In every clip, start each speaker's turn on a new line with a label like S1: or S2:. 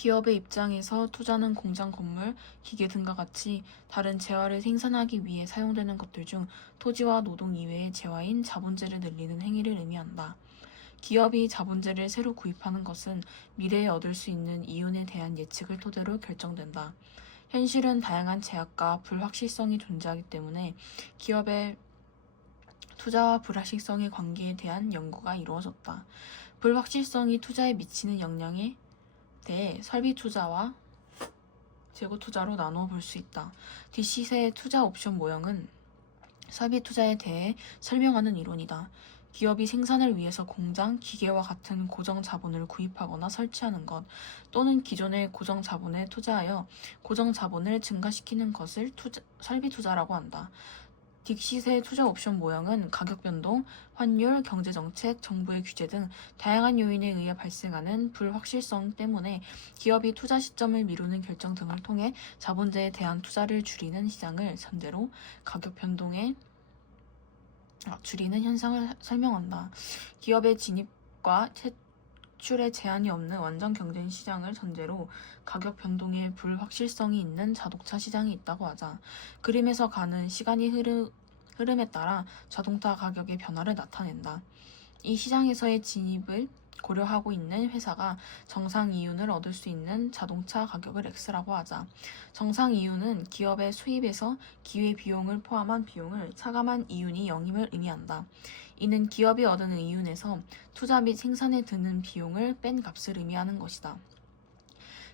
S1: 기업의 입장에서 투자는 공장 건물, 기계 등과 같이 다른 재화를 생산하기 위해 사용되는 것들 중 토지와 노동 이외의 재화인 자본재를 늘리는 행위를 의미한다. 기업이 자본재를 새로 구입하는 것은 미래에 얻을 수 있는 이윤에 대한 예측을 토대로 결정된다. 현실은 다양한 제약과 불확실성이 존재하기 때문에 기업의 투자와 불확실성의 관계에 대한 연구가 이루어졌다. 불확실성이 투자에 미치는 영향에 대해 설비 투자와 재고 투자로 나누어 볼수 있다. 뒷시세의 투자 옵션 모형은 설비 투자에 대해 설명하는 이론이다. 기업이 생산을 위해서 공장, 기계와 같은 고정 자본을 구입하거나 설치하는 것 또는 기존의 고정 자본에 투자하여 고정 자본을 증가시키는 것을 투자, 설비 투자라고 한다. 딕시세 투자 옵션 모형은 가격 변동, 환율, 경제 정책, 정부의 규제 등 다양한 요인에 의해 발생하는 불확실성 때문에 기업이 투자 시점을 미루는 결정 등을 통해 자본재에 대한 투자를 줄이는 시장을 상대로 가격 변동에 아, 줄이는 현상을 설명한다. 기업의 진입과 퇴출에 제한이 없는 완전 경쟁 시장을 전제로 가격 변동에 불확실성이 있는 자동차 시장이 있다고 하자. 그림에서 가는 시간이 흐르, 흐름에 따라 자동차 가격의 변화를 나타낸다. 이 시장에서의 진입을 고려하고 있는 회사가 정상 이윤을 얻을 수 있는 자동차 가격을 X라고 하자. 정상 이윤은 기업의 수입에서 기회 비용을 포함한 비용을 차감한 이윤이 0임을 의미한다. 이는 기업이 얻은 이윤에서 투자 및 생산에 드는 비용을 뺀 값을 의미하는 것이다.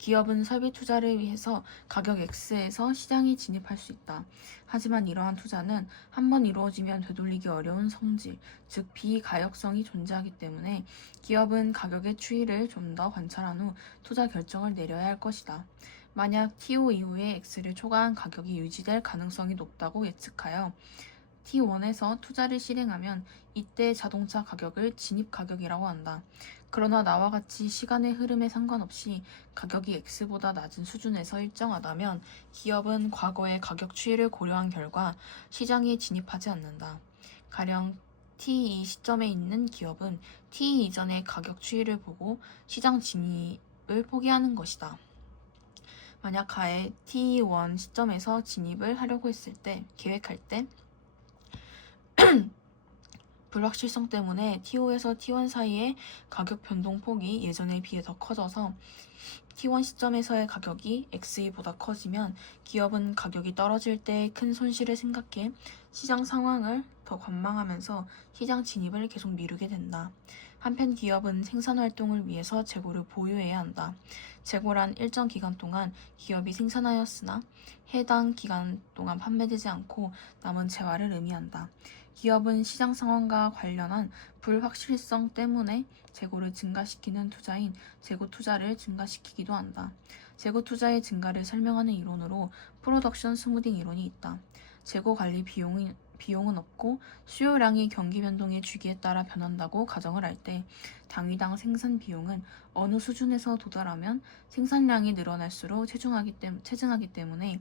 S1: 기업은 설비 투자를 위해서 가격 X에서 시장에 진입할 수 있다. 하지만 이러한 투자는 한번 이루어지면 되돌리기 어려운 성질, 즉 비가역성이 존재하기 때문에 기업은 가격의 추이를 좀 더 관찰한 후 투자 결정을 내려야 할 것이다. 만약 TO 이후에 X를 초과한 가격이 유지될 가능성이 높다고 예측하여 T1에서 투자를 실행하면 이때 자동차 가격을 진입 가격이라고 한다. 그러나 나와 같이 시간의 흐름에 상관없이 가격이 X보다 낮은 수준에서 일정하다면 기업은 과거의 가격 추이를 고려한 결과 시장에 진입하지 않는다. 가령 T2 시점에 있는 기업은 T 이전의 가격 추이를 보고 시장 진입을 포기하는 것이다. 만약 가에 T1 시점에서 진입을 하려고 했을 때, 계획할 때, 불확실성 때문에 T5에서 T1 사이의 가격 변동 폭이 예전에 비해 더 커져서 T1 시점에서의 가격이 X2보다 커지면 기업은 가격이 떨어질 때 큰 손실을 생각해 시장 상황을 더 관망하면서 시장 진입을 계속 미루게 된다. 한편 기업은 생산 활동을 위해서 재고를 보유해야 한다. 재고란 일정 기간 동안 기업이 생산하였으나 해당 기간 동안 판매되지 않고 남은 재화를 의미한다. 기업은 시장 상황과 관련한 불확실성 때문에 재고를 증가시키는 투자인 재고 투자를 증가시키기도 한다. 재고 투자의 증가를 설명하는 이론으로 프로덕션 스무딩 이론이 있다. 재고 관리 비용이 비용은 없고 수요량이 경기 변동의 주기에 따라 변한다고 가정을 할 때 당위당 생산 비용은 어느 수준에서 도달하면 생산량이 늘어날수록 체중하기, 때, 체증하기 때문에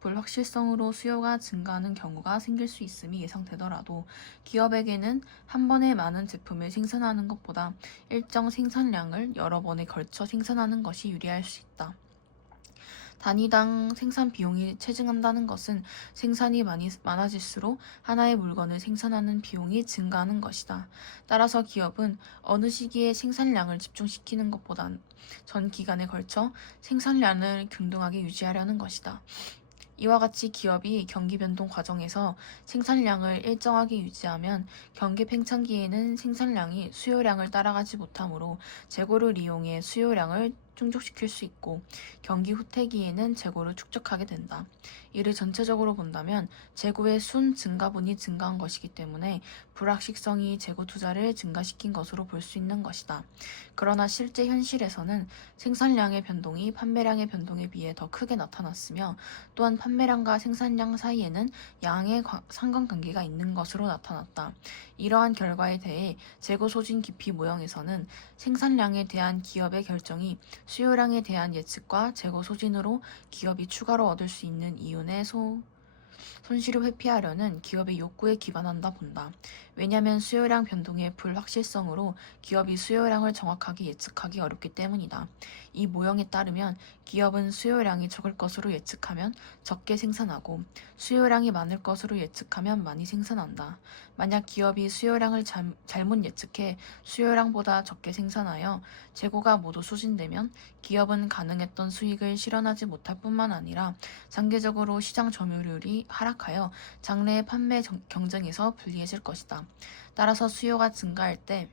S1: 불확실성으로 수요가 증가하는 경우가 생길 수 있음이 예상되더라도 기업에게는 한 번에 많은 제품을 생산하는 것보다 일정 생산량을 여러 번에 걸쳐 생산하는 것이 유리할 수 있다. 단위당 생산 비용이 체증한다는 것은 생산이 많이, 많아질수록 하나의 물건을 생산하는 비용이 증가하는 것이다. 따라서 기업은 어느 시기에 생산량을 집중시키는 것보단 전 기간에 걸쳐 생산량을 균등하게 유지하려는 것이다. 이와 같이 기업이 경기 변동 과정에서 생산량을 일정하게 유지하면 경기 팽창기에는 생산량이 수요량을 따라가지 못하므로 재고를 이용해 수요량을 충족시킬 수 있고 경기 후퇴기에는 재고를 축적하게 된다. 이를 전체적으로 본다면 재고의 순 증가분이 증가한 것이기 때문에 불확실성이 재고 투자를 증가시킨 것으로 볼 수 있는 것이다. 그러나 실제 현실에서는 생산량의 변동이 판매량의 변동에 비해 더 크게 나타났으며 또한 판매량과 생산량 사이에는 양의 상관관계가 있는 것으로 나타났다. 이러한 결과에 대해 재고 소진 깊이 모형에서는 생산량에 대한 기업의 결정이 수요량에 대한 예측과 재고 소진으로 기업이 추가로 얻을 수 있는 이윤의 소, 손실을 회피하려는 기업의 욕구에 기반한다 본다. 왜냐하면 수요량 변동의 불확실성으로 기업이 수요량을 정확하게 예측하기 어렵기 때문이다. 이 모형에 따르면 기업은 수요량이 적을 것으로 예측하면 적게 생산하고 수요량이 많을 것으로 예측하면 많이 생산한다. 만약 기업이 수요량을 잘, 잘못 예측해 수요량보다 적게 생산하여 재고가 모두 소진되면 기업은 가능했던 수익을 실현하지 못할 뿐만 아니라 장기적으로 시장 점유율이 하락하여 장래의 판매 정- 경쟁에서 불리해질 것이다. 따라서 수요가 증가할 때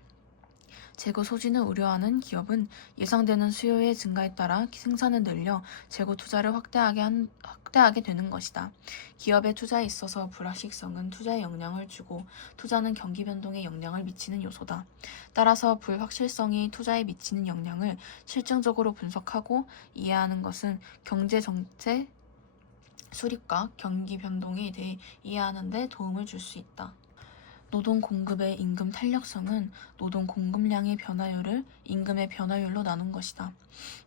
S1: 재고 소진을 우려하는 기업은 예상되는 수요의 증가에 따라 생산을 늘려 재고 투자를 확대하게, 한, 확대하게 되는 것이다. 기업의 투자에 있어서 불확실성은 투자에 영향을 주고 투자는 경기 변동에 영향을 미치는 요소다. 따라서 불확실성이 투자에 미치는 영향을 실증적으로 분석하고 이해하는 것은 경제 정책 수립과 경기 변동에 대해 이해하는 데 도움을 줄 수 있다. 노동 공급의 임금 탄력성은 노동 공급량의 변화율을 임금의 변화율로 나눈 것이다.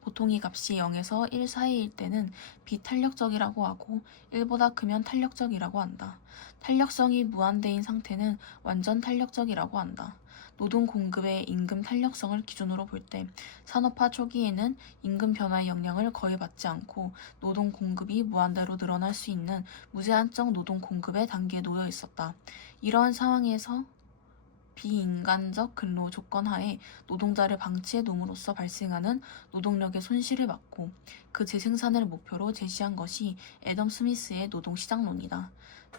S1: 보통 이 값이 0에서 1 사이일 때는 비탄력적이라고 하고 1보다 크면 탄력적이라고 한다. 탄력성이 무한대인 상태는 완전 탄력적이라고 한다. 노동 공급의 임금 탄력성을 기준으로 볼 때 산업화 초기에는 임금 변화의 영향을 거의 받지 않고 노동 공급이 무한대로 늘어날 수 있는 무제한적 노동 공급의 단계에 놓여 있었다. 이러한 상황에서 비인간적 근로 조건 하에 노동자를 방치해 놓음으로써 발생하는 노동력의 손실을 막고 그 재생산을 목표로 제시한 것이 애덤 스미스의 노동시장론이다.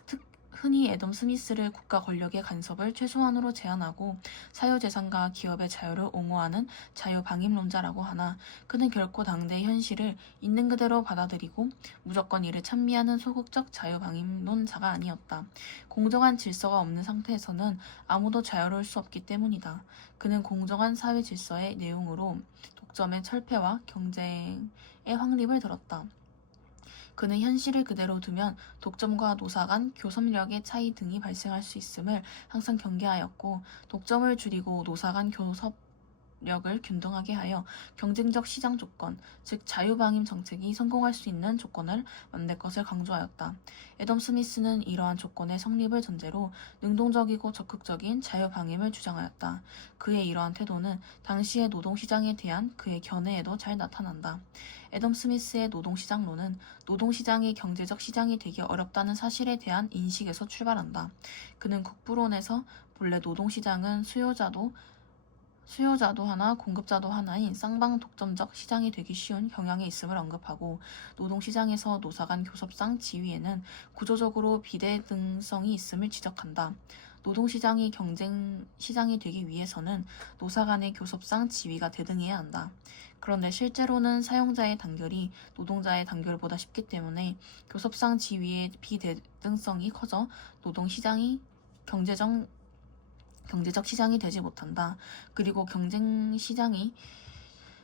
S1: 특, 흔히 애덤 스미스를 국가 권력의 간섭을 최소한으로 제한하고 사유재산과 기업의 자유를 옹호하는 자유방임론자라고 하나 그는 결코 당대의 현실을 있는 그대로 받아들이고 무조건 이를 찬미하는 소극적 자유방임론자가 아니었다. 공정한 질서가 없는 상태에서는 아무도 자유로울 수 없기 때문이다. 그는 공정한 사회 질서의 내용으로 독점의 철폐와 경쟁의 확립을 들었다. 그는 현실을 그대로 두면 독점과 노사 간 교섭력의 차이 등이 발생할 수 있음을 항상 경계하였고 독점을 줄이고 노사 간 교섭 력을 균등하게 하여 경쟁적 시장 조건, 즉 자유방임 정책이 성공할 수 있는 조건을 만들 것을 강조하였다. 애덤 스미스는 이러한 조건의 성립을 전제로 능동적이고 적극적인 자유방임을 주장하였다. 그의 이러한 태도는 당시의 노동시장에 대한 그의 견해에도 잘 나타난다. 애덤 스미스의 노동시장론은 노동시장이 경제적 시장이 되기 어렵다는 사실에 대한 인식에서 출발한다. 그는 국부론에서 본래 노동시장은 수요자도 수요자도 하나 공급자도 하나인 쌍방 독점적 시장이 되기 쉬운 경향에 있음을 언급하고 노동시장에서 노사 간 교섭상 지위에는 구조적으로 비대등성이 있음을 지적한다. 노동시장이 경쟁 시장이 되기 위해서는 노사 간의 교섭상 지위가 대등해야 한다. 그런데 실제로는 사용자의 단결이 노동자의 단결보다 쉽기 때문에 교섭상 지위의 비대등성이 커져 노동시장이 경제적 경제적 시장이 되지 못한다. 그리고 경쟁 시장이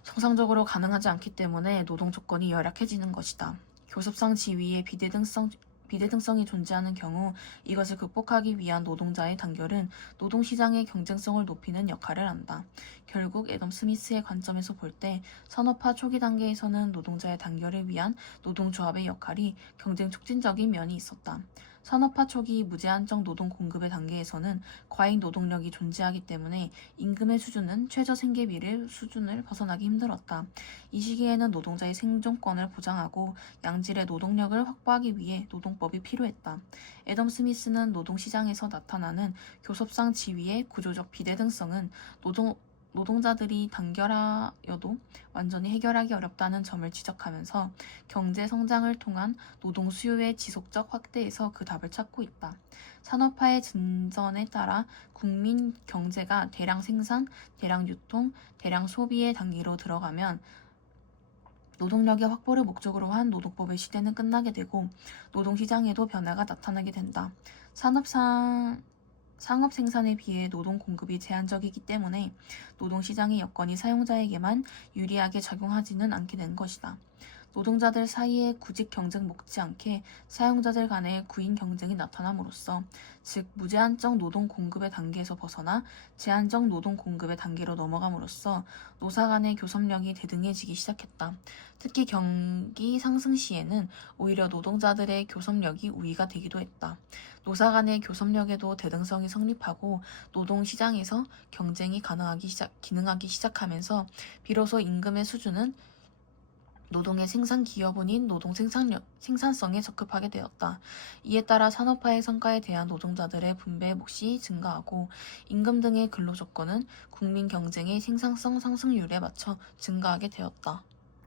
S1: 정상적으로 가능하지 않기 때문에 노동 조건이 열악해지는 것이다. 교섭상 지위의 비대등성 비대등성이 존재하는 경우 이것을 극복하기 위한 노동자의 단결은 노동시장의 경쟁성을 높이는 역할을 한다. 결국 애덤 스미스의 관점에서 볼 때 산업화 초기 단계에서는 노동자의 단결을 위한 노동조합의 역할이 경쟁 촉진적인 면이 있었다. 산업화 초기 무제한적 노동 공급의 단계에서는 과잉 노동력이 존재하기 때문에 임금의 수준은 최저 생계비를 수준을 벗어나기 힘들었다. 이 시기에는 노동자의 생존권을 보장하고 양질의 노동력을 확보하기 위해 노동법이 필요했다. 애덤 스미스는 노동 시장에서 나타나는 교섭상 지위의 구조적 비대등성은 노동 노동자들이 단결하여도 완전히 해결하기 어렵다는 점을 지적하면서 경제 성장을 통한 노동 수요의 지속적 확대에서 그 답을 찾고 있다. 산업화의 진전에 따라 국민 경제가 대량 생산, 대량 유통, 대량 소비의 단계로 들어가면 노동력의 확보를 목적으로 한 노동법의 시대는 끝나게 되고 노동시장에도 변화가 나타나게 된다. 산업상 상업 생산에 비해 노동 공급이 제한적이기 때문에 노동 시장의 여건이 사용자에게만 유리하게 작용하지는 않게 된 것이다. 노동자들 사이에 구직 경쟁 못지않게 사용자들 간의 구인 경쟁이 나타남으로써 즉 무제한적 노동 공급의 단계에서 벗어나 제한적 노동 공급의 단계로 넘어감으로써 노사 간의 교섭력이 대등해지기 시작했다. 특히 경기 상승 시에는 오히려 노동자들의 교섭력이 우위가 되기도 했다. 노사 간의 교섭력에도 대등성이 성립하고 노동 시장에서 경쟁이 가능하기 시작, 기능하기 시작하면서 비로소 임금의 수준은 노동의 생산 기여분인 노동 생산력, 생산성에 적합하게 되었다. 이에 따라 산업화의 성과에 대한 노동자들의 분배 몫이 증가하고 임금 등의 근로 조건은 국민 경쟁의 생산성 상승률에 맞춰 증가하게 되었다.